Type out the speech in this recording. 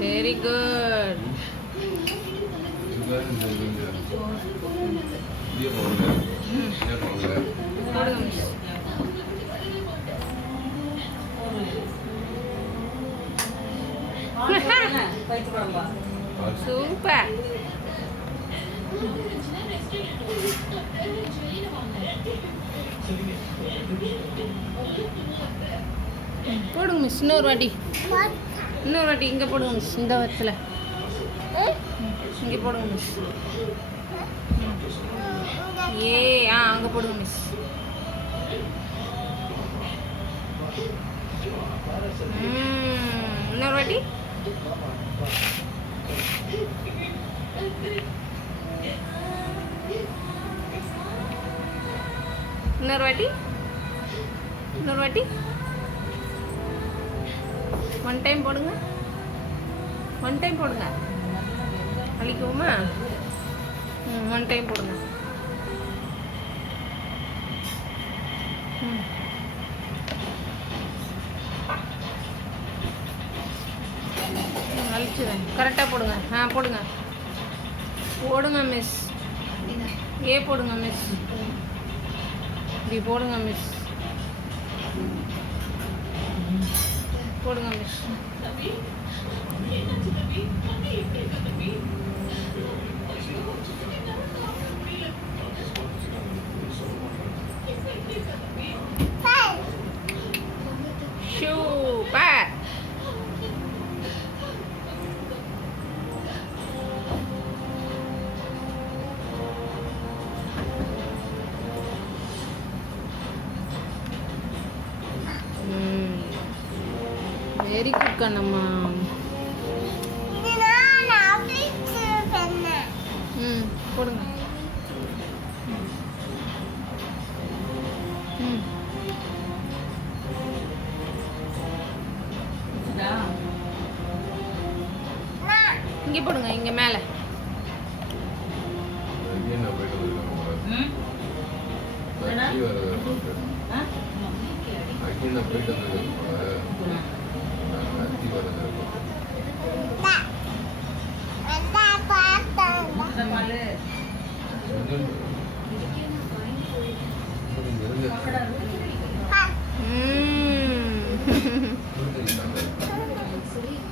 Very good. Super. போடுங்க miss. இன்னொரு வாட்டி இங்கே போடுங்க மிஸ். இந்த வச்சல இங்கே போடுங்க மிஸ். ஏ அங்கே போடுங்க மிஸ். இன்னொரு வாட்டி. இன்னொரு வாட்டி. ஒன் டைம் போடுங்க. அழிக்குவோமா? ஒன் டைம் போடுங்க. அழிச்சிடுறேன். கரெக்டாக போடுங்க. போடுங்க மிஸ். ஏ போடுங்க மிஸ். இப்படி போடுங்க மிஸ். போடுங்க miss. Super. Very good Kannamma. போடுங்க. இங்கே போடுங்க. இங்கே மேலே.